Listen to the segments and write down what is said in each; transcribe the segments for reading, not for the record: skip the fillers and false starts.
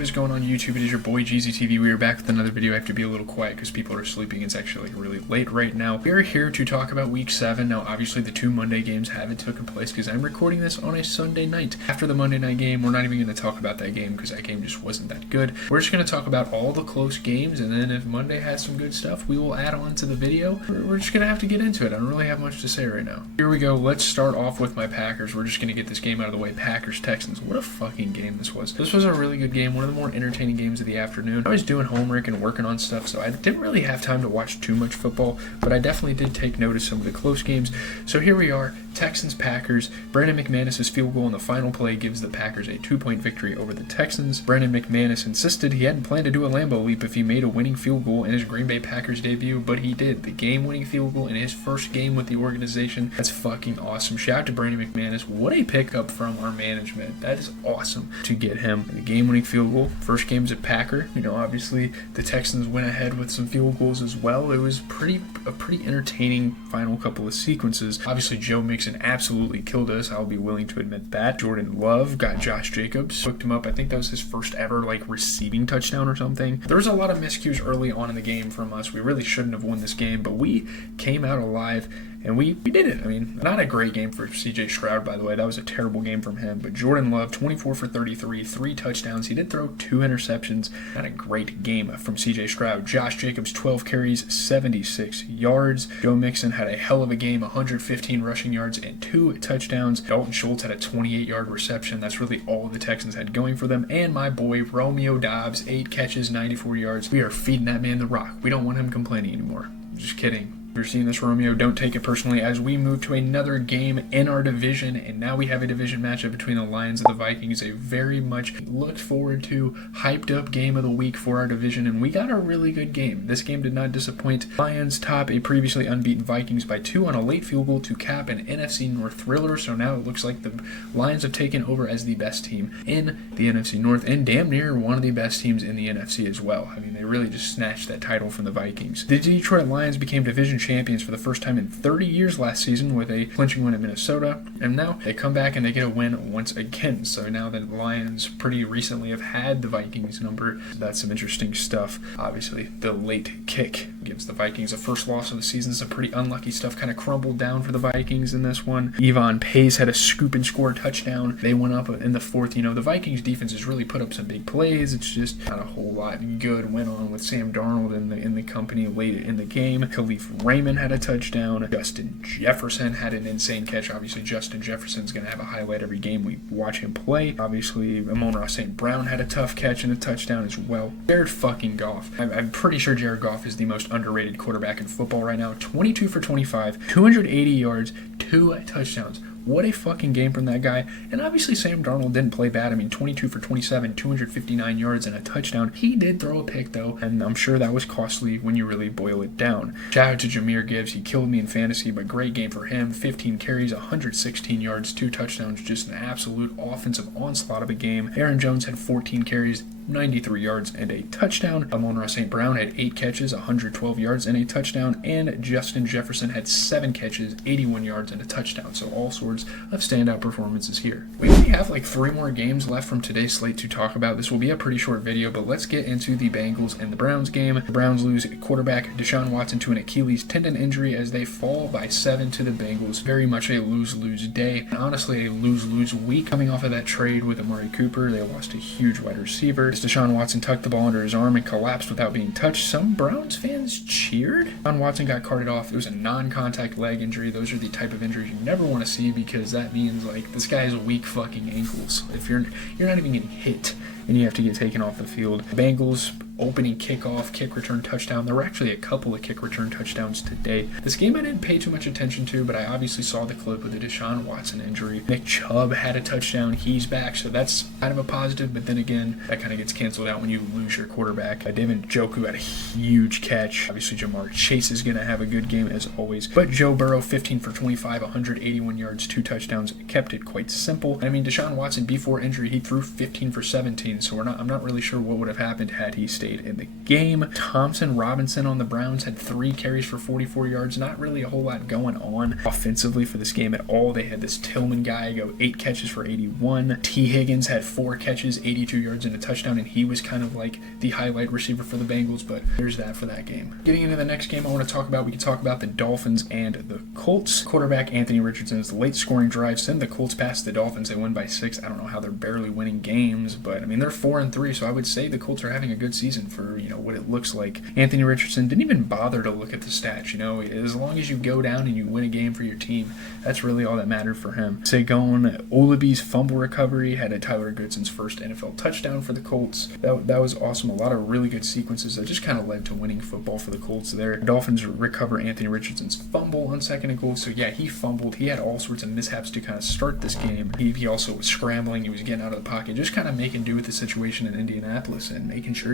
what is going on YouTube? It is your boy GZTV. We are back with another video. I have to be a little quiet because people are sleeping. It's actually like really late right now. We are here to talk about week 7. Now obviously the 2 Monday games haven't taken place because I'm recording this on a Sunday night. After the Monday night game, we're not even going to talk about that game because that game just wasn't that good. We're just going to talk about all the close games, and then if Monday has some good stuff, we will add on to the video. We're just going to have to get into it. I don't really have much to say right now. Here we go. Let's start off with my Packers. We're just going to get this game out of the way. Packers-Texans. What a fucking game this was. This was a really good game, one of the more entertaining games of the afternoon. I was doing homework and working on stuff, so I didn't really have time to watch too much football, but I definitely did take note of some of the close games. So here we are, Texans-Packers. Brandon McManus' field goal in the final play gives the Packers a 2-point victory over the Texans. Brandon McManus insisted he hadn't planned to do a Lambeau leap if he made a winning field goal in his Green Bay Packers debut, but he did. The game-winning field goal in his first game with the organization. That's fucking awesome. Shout out to Brandon McManus. What a pickup from our management. That is awesome to get him. The game-winning field goal. First game's at Packer. You know, obviously the Texans went ahead with some field goals as well. It was a pretty entertaining final couple of sequences. Obviously Joe Mixon absolutely killed us. I'll be willing to admit that. Jordan Love got Josh Jacobs, hooked him up. I think that was his first ever receiving touchdown or something. There was a lot of miscues early on in the game from us. We really shouldn't have won this game, but we came out alive. And we did it. I mean, not a great game for C.J. Stroud, by the way. That was a terrible game from him. But Jordan Love, 24 for 33, 3 touchdowns. He did throw 2 interceptions. Not a great game from C.J. Stroud. Josh Jacobs, 12 carries, 76 yards. Joe Mixon had a hell of a game, 115 rushing yards and 2 touchdowns. Dalton Schultz had a 28-yard reception. That's really all the Texans had going for them. And my boy, Romeo Doubs, 8 catches, 94 yards. We are feeding that man the rock. We don't want him complaining anymore. Just kidding. You're seeing this, Romeo. Don't take it personally as we move to another game in our division, and now we have a division matchup between the Lions and the Vikings. A very much looked forward to, hyped up game of the week for our division, and we got a really good game. This game did not disappoint. Lions top a previously unbeaten Vikings by 2 on a late field goal to cap an NFC North thriller, so now it looks like the Lions have taken over as the best team in the NFC North, and damn near one of the best teams in the NFC as well. I mean, they really just snatched that title from the Vikings. The Detroit Lions became division champions for the first time in 30 years last season with a clinching win at Minnesota, and now they come back and they get a win once again. So now the Lions pretty recently have had the Vikings number. That's some interesting stuff. Obviously, the late kick gives the Vikings a first loss of the season. Some pretty unlucky stuff kind of crumbled down for the Vikings in this one. Evon Pace had a scoop and score touchdown. They went up in the fourth. You know, the Vikings defense has really put up some big plays. It's just not a whole lot good went on with Sam Darnold in the company late in the game. Khalif Raymond had a touchdown. Justin Jefferson had an insane catch. Obviously, Justin Jefferson's going to have a highlight every game we watch him play. Obviously, Amon-Ra St. Brown had a tough catch and a touchdown as well. Jared fucking Goff. I'm pretty sure Jared Goff is the most underrated quarterback in football right now. 22 for 25, 280 yards, 2 touchdowns. What a fucking game from that guy. And obviously Sam Darnold didn't play bad. I mean, 22 for 27, 259 yards and a touchdown. He did throw a pick though, and I'm sure that was costly when you really boil it down. Shout out to Jahmyr Gibbs. He killed me in fantasy, but great game for him. 15 carries, 116 yards, 2 touchdowns. Just an absolute offensive onslaught of a game. Aaron Jones had 14 carries, 93 yards and a touchdown. Amon-Ra St. Brown had 8 catches, 112 yards and a touchdown. And Justin Jefferson had 7 catches, 81 yards and a touchdown. So all sorts of standout performances here. We only have 3 more games left from today's slate to talk about. This will be a pretty short video, but let's get into the Bengals and the Browns game. The Browns lose quarterback Deshaun Watson to an Achilles tendon injury as they fall by 7 to the Bengals. Very much a lose-lose day, and honestly a lose-lose week. Coming off of that trade with Amari Cooper, they lost a huge wide receiver. Deshaun Watson tucked the ball under his arm and collapsed without being touched. Some Browns fans cheered. Deshaun Watson got carted off. It was a non-contact leg injury. Those are the type of injuries you never want to see because that means this guy has weak fucking ankles. If you're not even getting hit and you have to get taken off the field. The Bengals opening kickoff, kick return touchdown. There were actually a couple of kick return touchdowns today. This game I didn't pay too much attention to, but I obviously saw the clip of the Deshaun Watson injury. Nick Chubb had a touchdown. He's back, so that's kind of a positive, but then again, that kind of gets canceled out when you lose your quarterback. David Njoku had a huge catch. Obviously, Jamar Chase is going to have a good game as always, but Joe Burrow, 15 for 25, 181 yards, 2 touchdowns, kept it quite simple. I mean, Deshaun Watson, before injury, he threw 15 for 17, win. So I'm not really sure what would have happened had he stayed in the game. Thompson Robinson on the Browns had 3 carries for 44 yards. Not really a whole lot going on offensively for this game at all. They had this Tillman guy go 8 catches for 81. T. Higgins had 4 catches, 82 yards and a touchdown, and he was kind of like the highlight receiver for the Bengals, but there's that for that game. Getting into the next game I want to talk about, we can talk about the Dolphins and the Colts. Quarterback Anthony Richardson's late scoring drive send the Colts past the Dolphins. They win by 6. I don't know how they're barely winning games, but I mean, they're 4-3, so I would say the Colts are having a good season for, what it looks like. Anthony Richardson didn't even bother to look at the stats, as long as you go down and you win a game for your team, that's really all that mattered for him. Saquon Olabi's fumble recovery had a Tyler Goodson's first NFL touchdown for the Colts. That was awesome. A lot of really good sequences that just kind of led to winning football for the Colts there. Dolphins recover Anthony Richardson's fumble on 2nd and goal. So yeah, he fumbled. He had all sorts of mishaps to kind of start this game. He also was scrambling. He was getting out of the pocket, just kind of making do with the situation in Indianapolis and making sure,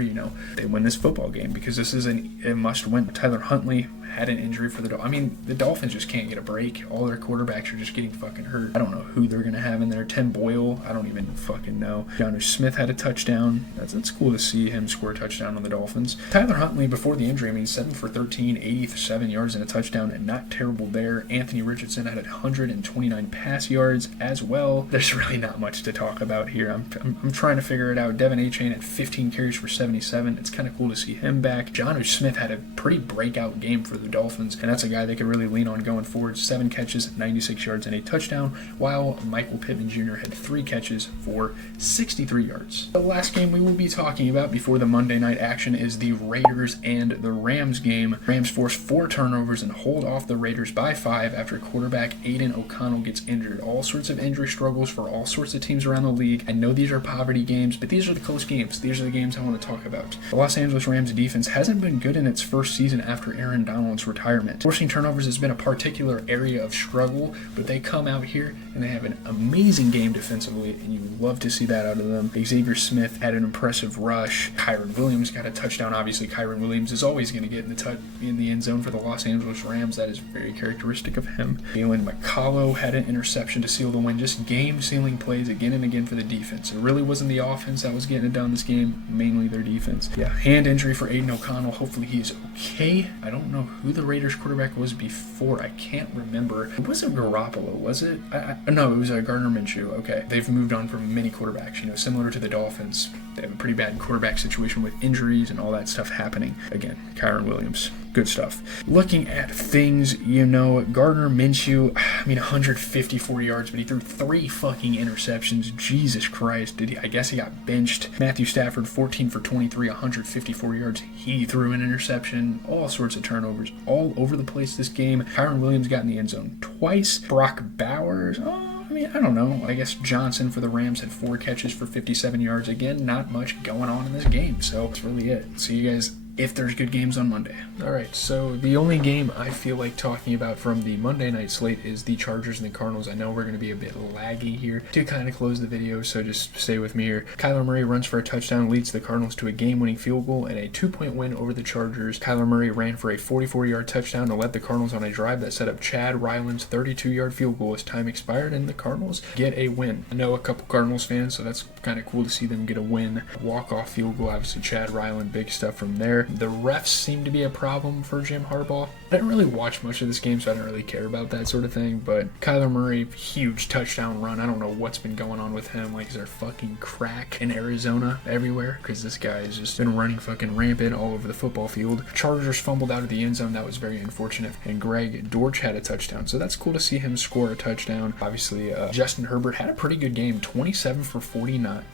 they win this football game, because this is a must win. Tyler Huntley had an injury for the Dolphins. I mean, the Dolphins just can't get a break. All their quarterbacks are just getting fucking hurt. I don't know who they're going to have in there. Tim Boyle, I don't even fucking know. Jahmyr Smith had a touchdown. That's cool to see him score a touchdown on the Dolphins. Tyler Huntley, before the injury, 7 for 13, 87 yards and a touchdown, and not terrible there. Anthony Richardson had 129 pass yards as well. There's really not much to talk about here. I'm trying to figure it out. Devin Achane had 15 carries for 77. It's kind of cool to see him back. Jahmyr Smith had a pretty breakout game for the Dolphins, and that's a guy they could really lean on going forward. 7 catches, 96 yards, and a touchdown, while Michael Pittman Jr. had 3 catches for 63 yards. The last game we will be talking about before the Monday night action is the Raiders and the Rams game. Rams force 4 turnovers and hold off the Raiders by 5 after quarterback Aiden O'Connell gets injured. All sorts of injury struggles for all sorts of teams around the league. I know these are poverty games, but these are the close games. These are the games I want to talk about. The Los Angeles Rams defense hasn't been good in its first season after Aaron Donald's retirement. Forcing turnovers has been a particular area of struggle, but they come out here and they have an amazing game defensively, and you love to see that out of them. Xavier Smith had an impressive rush. Kyren Williams got a touchdown. Obviously, Kyren Williams is always going to get in the end zone for the Los Angeles Rams. That is very characteristic of him. Jalen McCollough had an interception to seal the win. Just game-sealing plays again and again for the defense. It really wasn't the offense that was getting it done this game, mainly their defense. Yeah, hand injury for Aiden O'Connell. Hopefully he's okay. I don't know who the Raiders quarterback was before. I can't remember. It wasn't Garoppolo, was it? No, it was Gardner Minshew. Okay. They've moved on from many quarterbacks, similar to the Dolphins. They have a pretty bad quarterback situation with injuries and all that stuff happening. Again, Kyren Williams. Good stuff. Looking at things, Gardner Minshew, 154 yards, but he threw 3 fucking interceptions. Jesus Christ. I guess he got benched. Matthew Stafford, 14 for 23, 154 yards. He threw an interception. All sorts of turnovers all over the place this game. Kyren Williams got in the end zone twice. Brock Bowers, I don't know. I guess Johnson for the Rams had 4 catches for 57 yards. Again, not much going on in this game, so that's really it. See you guys if there's good games on Monday. Alright, so the only game I feel like talking about from the Monday night slate is the Chargers and the Cardinals. I know we're going to be a bit laggy here to kind of close the video, so just stay with me here. Kyler Murray runs for a touchdown, leads the Cardinals to a game-winning field goal and a 2-point win over the Chargers. Kyler Murray ran for a 44-yard touchdown to let the Cardinals on a drive that set up Chad Ryland's 32-yard field goal as time expired, and the Cardinals get a win. I know a couple Cardinals fans, so that's kind of cool to see them get a win. Walk-off field goal, obviously Chad Ryland, big stuff from there. The refs seem to be a problem for Jim Harbaugh. I didn't really watch much of this game, so I didn't really care about that sort of thing, but Kyler Murray, huge touchdown run. I don't know what's been going on with him. Like, is there fucking crack in Arizona everywhere? Because this guy has just been running fucking rampant all over the football field. Chargers fumbled out of the end zone. That was very unfortunate. And Greg Dortch had a touchdown, so that's cool to see him score a touchdown. Obviously, Justin Herbert had a pretty good game. 27 for 39,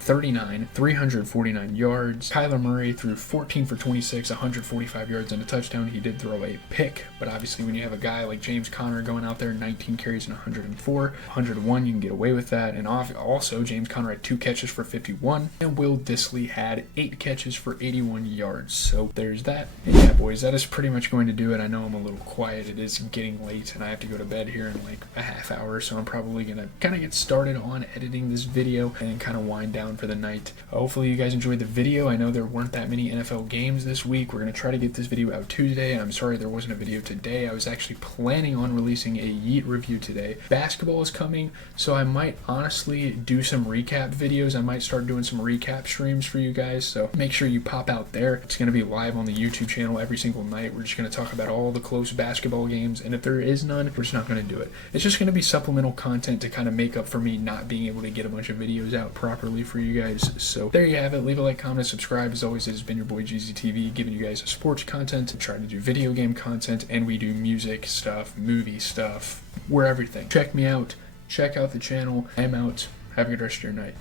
349 yards. Kyler Murray threw 14 for 26, 145 yards and a touchdown. He did throw a pick, but obviously when you have a guy like James Conner going out there, 19 carries and 101, you can get away with that. And also, James Conner had 2 catches for 51, and Will Dissly had 8 catches for 81 yards. So there's that. And yeah, boys, that is pretty much going to do it. I know I'm a little quiet. It is getting late, and I have to go to bed here in like a half hour, so I'm probably going to kind of get started on editing this video and kind of wind down for the night. Hopefully you guys enjoyed the video. I know there weren't that many NFL games this week. We're going to try to get this video out Tuesday. I'm sorry there wasn't a video video today. I was actually planning on releasing a Yeet review today. Basketball is coming, so I might honestly do some recap videos. I might start doing some recap streams for you guys, so make sure you pop out there. It's going to be live on the YouTube channel every single night. We're just going to talk about all the close basketball games, and if there is none, we're just not going to do it. It's just going to be supplemental content to kind of make up for me not being able to get a bunch of videos out properly for you guys. So there you have it. Leave a like, comment, subscribe. As always, it has been your boy GZTV, giving you guys sports content, try to do video game content, and we do music stuff, movie stuff. We're everything. Check me out. Check out the channel. I'm out. Have a good rest of your night.